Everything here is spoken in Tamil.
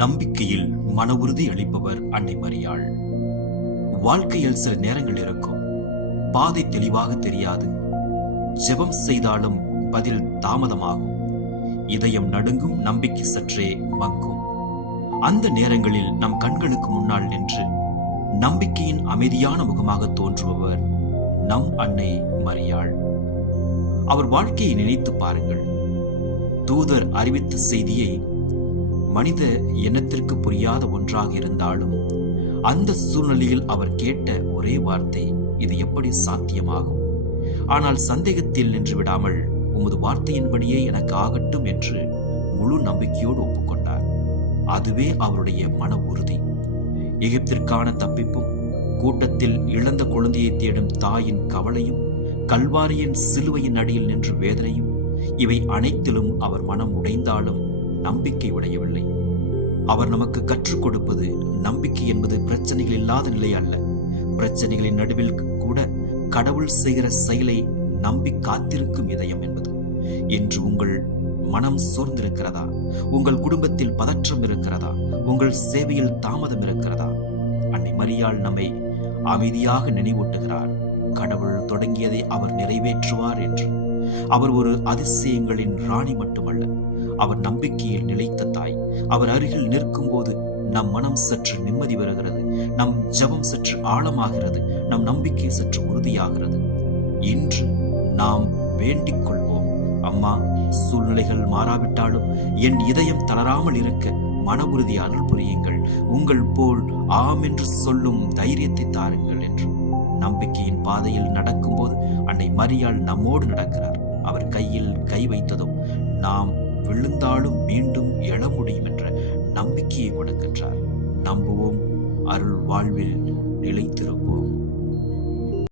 நம்பிக்கையில் மன உறுதி அளிப்பவர் அன்னை மரியாள். வாழ்க்கையில் சில நேரங்கள் இருக்கும், பாதை தெளிவாக தெரியாது, ஜெபம் செய்தாலும் பதில் தாமதமாகும், இதயம் நடுங்கும், நம்பிக்கை சற்றே மங்கும். அந்த நேரங்களில் நம் கண்களுக்கு முன்னால் நின்று நம்பிக்கையின் அமைதியான முகமாக தோன்றுபவர் நம் அன்னை மரியாள். அவர் வாழ்க்கையை நினைத்து பாருங்கள். தூதர் அறிவித்த செய்தியை மனித எண்ணத்திற்கு புரியாத ஒன்றாக இருந்தாலும் அந்த சூழ்நிலையில் அவர் கேட்ட ஒரே வார்த்தை, இது எப்படி சாத்தியமாகும்? ஆனால் சந்தேகத்தில் நின்று விடாமல் உமது வார்த்தையின்படியே எனக்கு ஆகட்டும் என்று முழு நம்பிக்கையோடு ஒப்புக்கொண்டார். அதுவே அவருடைய மன உறுதி. எகிப்திற்கான தப்பிப்பும், கூட்டத்தில் இழந்த குழந்தையை தேடும் தாயின் கவலையும், கல்வாரியின் சிலுவையின் அடியில் நின்று வேதனையும், இவை அனைத்திலும் அவர் மனம் உடைந்தாலும் நம்பிக்கை உடையவில்லை. அவர் நமக்கு கற்றுக் கொடுப்பது, நம்பிக்கை என்பது பிரச்சனைகள் இல்லாத நிலை அல்ல. பிரச்சனைகளின் நடுவில் கூட கடவுள் செய்கிற செயலை நம்பி காத்திருக்கும் இதயம் என்பது. இன்று உங்கள் மனம் சோர்ந்திருக்கிறதா? உங்கள் குடும்பத்தில் பதற்றம் இருக்கிறதா? உங்கள் சேவையில் தாமதம் இருக்கிறதா? அன்னை மரியாள் நம்மை அமைதியாக நினைவூட்டுகிறார். கடவுள் தொடங்கியதை அவர் நிறைவேற்றுவார் என்று. அவர் ஒரு அதிசயங்களின் ராணி மட்டுமல்ல, அவர் நம்பிக்கையில் நிலைத்த தாய். அவர் அருகில் நிற்கும் போது நம் மனம் சற்று நிம்மதி பெறுகிறது, நம் ஜெபம் சற்று ஆழமாகிறது, நம் நம்பிக்கை சற்று உறுதியாகிறது. இன்று நாம் வேண்டிக் கொள்வோம், அம்மா, சூழ்நிலைகள் மாறாவிட்டாலும் என் இதயம் தளராமல் இருக்க மன உறுதி அருள் புரியுங்கள், உங்கள் போல் ஆம் என்று சொல்லும் தைரியத்தை தாருங்கள் என்று. நம்பிக்கையின் பாதையில் நடக்கும்போது அன்னை மரியாள் நம்மோடு நடக்கிறார். அவர் கையில் கை வைத்ததும் நாம் விழுந்தாலும் மீண்டும் எழ முடியும் என்ற நம்பிக்கையை கொடுக்கின்றார். நம்புவோம், அருள் வாழ்வில் நிலைத்து